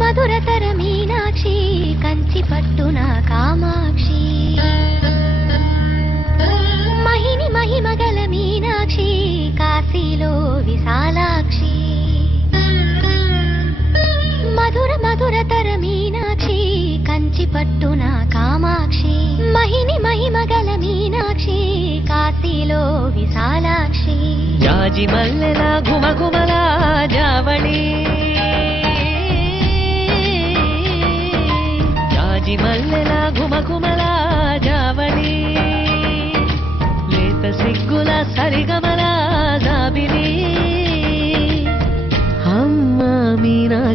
మధురతర మీనాక్షి కంచి పట్టున కామాక్షి మహిని మహిమగల మీనాక్షి కాశీలో విశాలాక్షి మధుర మధురతర మీనాక్షి కంచి పట్టున కామాక్షి మహిని మహిమగల మీనాక్షి కాశీలో విశాలాక్షి జాజి మల్లెలా ఘుమ ఘుమలా